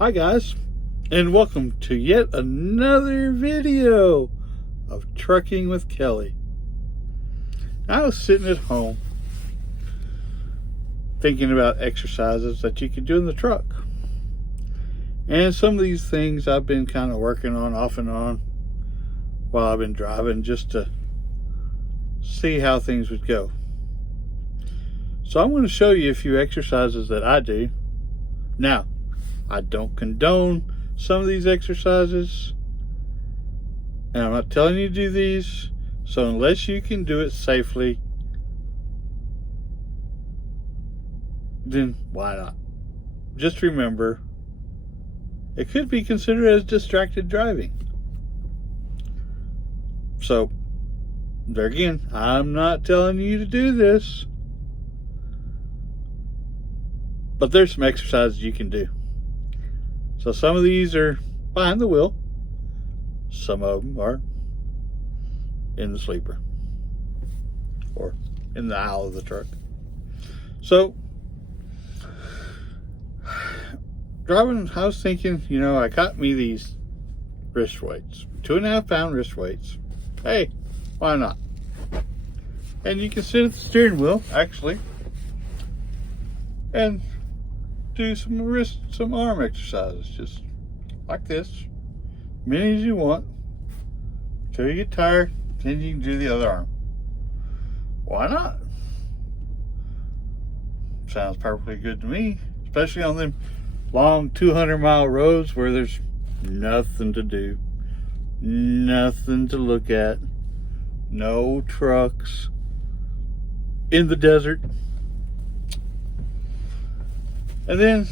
Hi guys, and welcome to yet another video of Trucking with Kelly. I was sitting at home thinking about exercises that you could do in the truck. And some of these things I've been kind of working on off and on while I've been driving, just to see how things would go. So I'm going to show you a few exercises that I do. Now, I don't condone some of these exercises, and I'm not telling you to do these, so unless you can do it safely, then why not? Just remember, it could be considered as distracted driving. So, there again, I'm not telling you to do this, but there's some exercises you can do. So some of these are behind the wheel. Some of them are in the sleeper or in the aisle of the truck. So driving, I was thinking, I got me these wrist weights, 2.5 pound wrist weights. Hey, why not? And you can sit at the steering wheel actually and do some arm exercises, just like this, many as you want, until you get tired. Then you can do the other arm. Why not? Sounds perfectly good to me, especially on them long 200-mile roads where there's nothing to do, nothing to look at, no trucks, in the desert. And then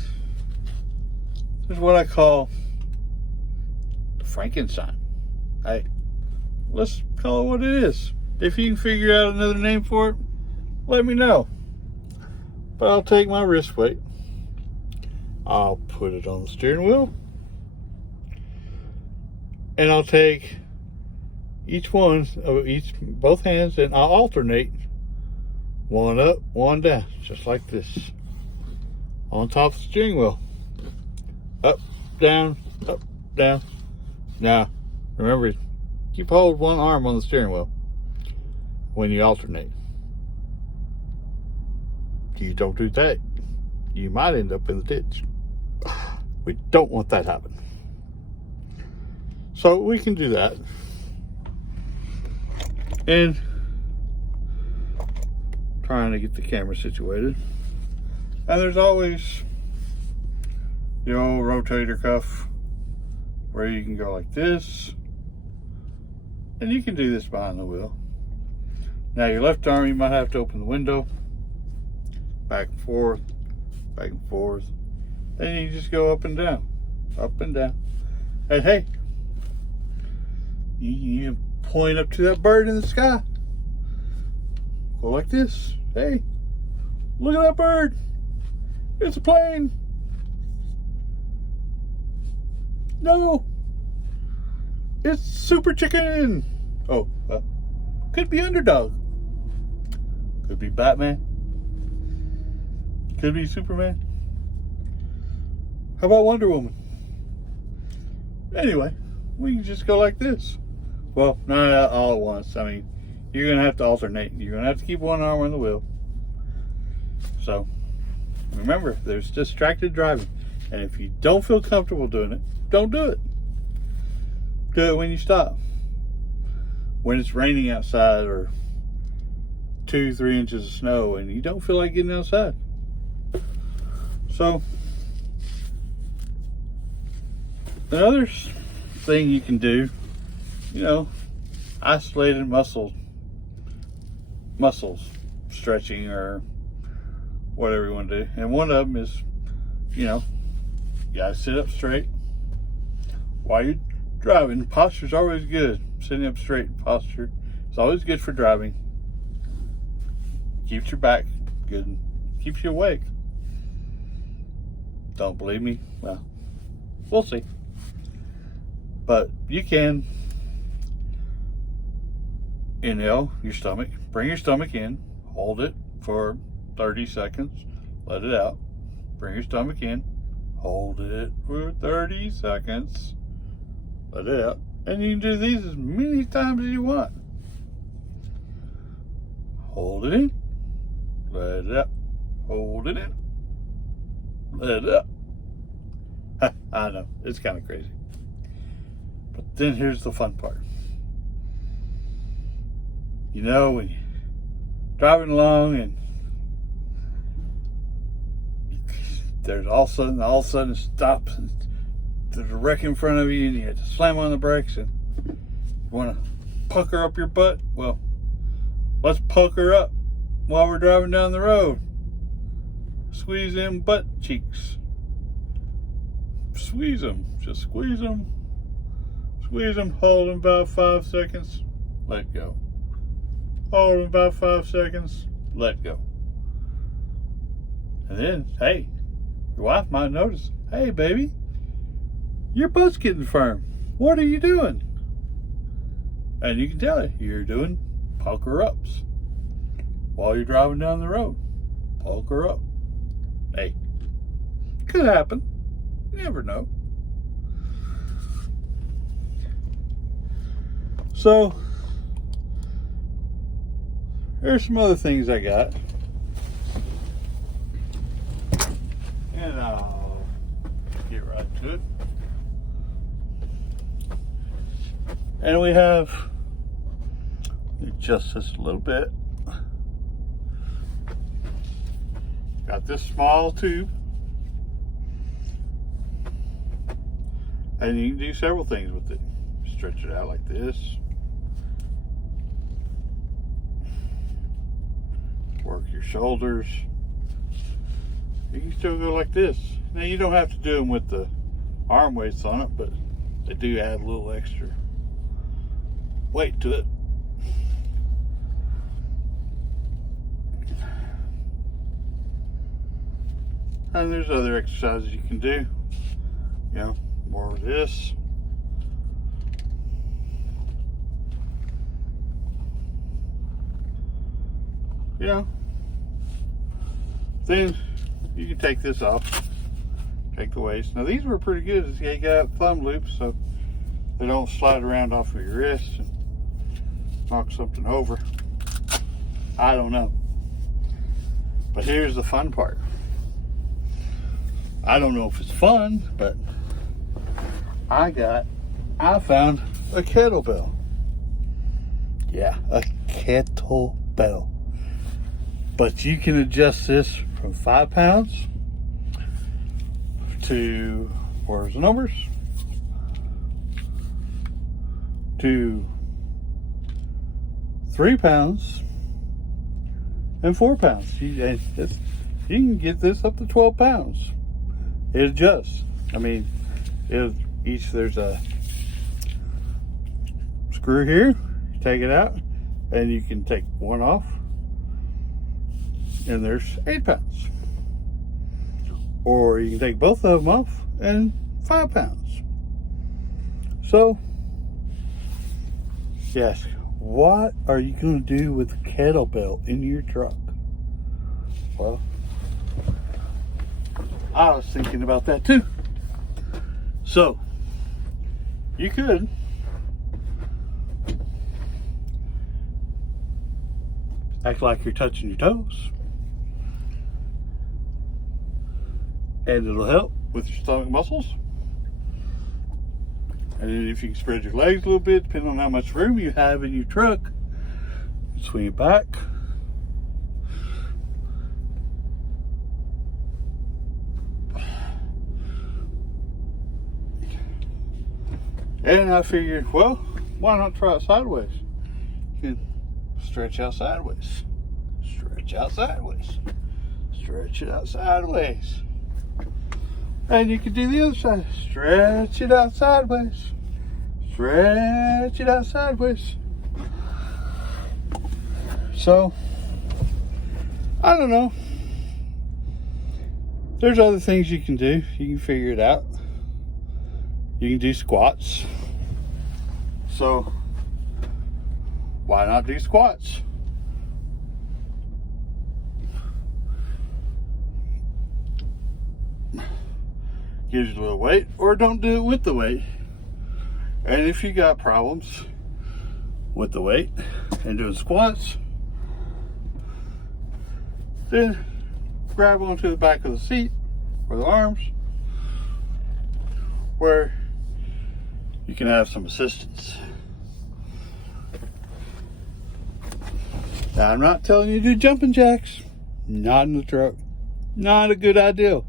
there's what I call the Frankenstein. Hey, let's call it what it is. If you can figure out another name for it, let me know. But I'll take my wrist weight, I'll put it on the steering wheel, and I'll take both hands, and I'll alternate one up, one down, just like this, on top of the steering wheel. Up, down, up, down. Now, remember, keep hold one arm on the steering wheel when you alternate. You don't do that, you might end up in the ditch. We don't want that to happen. So we can do that. And trying to get the camera situated. And there's always the old rotator cuff where you can go like this, and you can do this behind the wheel. Now your left arm, you might have to open the window, back and forth, back and forth. Then you just go up and down, up and down. And hey, you point up to that bird in the sky. Go like this. Hey, look at that bird. It's a plane. No, it's Super Chicken. Oh, could be Underdog. Could be Batman. Could be Superman. How about Wonder Woman? Anyway, we can just go like this. Well, not all at once. I mean, you're going to have to alternate. You're going to have to keep one arm on the wheel. So, remember, there's distracted driving. And if you don't feel comfortable doing it, don't do it. Do it when you stop. When it's raining outside or 2-3 inches of snow and you don't feel like getting outside. So, another thing you can do, isolated muscles stretching or whatever you want to do. And one of them is, you gotta sit up straight while you're driving. Posture's always good. Sitting up straight posture is always good for driving. Keeps your back good and keeps you awake. Don't believe me? Well, we'll see. But you can inhale your stomach, bring your stomach in, hold it for 30 seconds, let it out, bring your stomach in, Hold it for 30 seconds. Let it out. And you can do these as many times as you want. Hold it in. Let it out. Hold it in. Let it out. I know, it's kind of crazy. But then here's the fun part. You know, when you're driving along and there's all of a sudden it stops and there's a wreck in front of you and you have to slam on the brakes and you want to pucker up your butt. Well, let's pucker up while we're driving down the road. Squeeze them butt cheeks. Squeeze them. Just squeeze them. Squeeze them. Hold them about 5 seconds. Let go. Hold them about 5 seconds. Let go. And then, hey, your wife might notice, hey, baby, your butt's getting firm. What are you doing? And you can tell her you're doing pucker-ups while you're driving down the road. Pucker up. Hey, could happen. You never know. So, there's some other things I got. And I'll get right to it. And we have, adjust this a little bit. Got this small tube. And you can do several things with it. Stretch it out like this. Work your shoulders. You can still go like this. Now you don't have to do them with the arm weights on it, but they do add a little extra weight to it. And there's other exercises you can do. You know, more of this. You know, then you can take this off, take the weights. Now these were pretty good. You got thumb loops so they don't slide around off of your wrist and knock something over. I don't know. But here's the fun part. I don't know if it's fun, but I found a kettlebell. Yeah, a kettlebell. But you can adjust this from 5 pounds to, where's the numbers? To 3 pounds and 4 pounds. You can get this up to 12 pounds. It adjusts. I mean, there's a screw here. Take it out, and you can take one off, and there's 8 pounds. Or you can take both of them off, and 5 pounds. So, yes, what are you going to do with a kettlebell in your truck? Well, I was thinking about that too. So, you could act like you're touching your toes, and it'll help with your stomach muscles. And then if you can spread your legs a little bit, depending on how much room you have in your truck, swing it back. And I figured, well, why not try it sideways? You can stretch out sideways. Stretch out sideways. Stretch it out sideways. And you can do the other side. Stretch it out sideways. Stretch it out sideways. So, I don't know. There's other things you can do. You can figure it out. You can do squats. So, why not do squats? gives you a little weight, or don't do it with the weight. And if you got problems with the weight and doing squats, then grab onto the back of the seat or the arms where you can have some assistance. Now, I'm not telling you to do jumping jacks. Not in the truck. Not a good idea.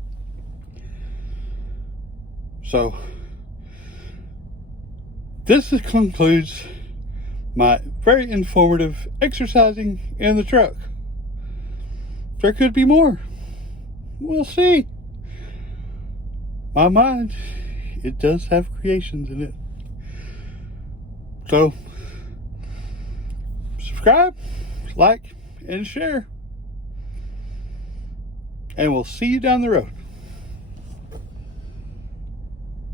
So, this concludes my very informative exercising in the truck. There could be more. We'll see. My mind, it does have creations in it. So, subscribe, like, and share. And we'll see you down the road.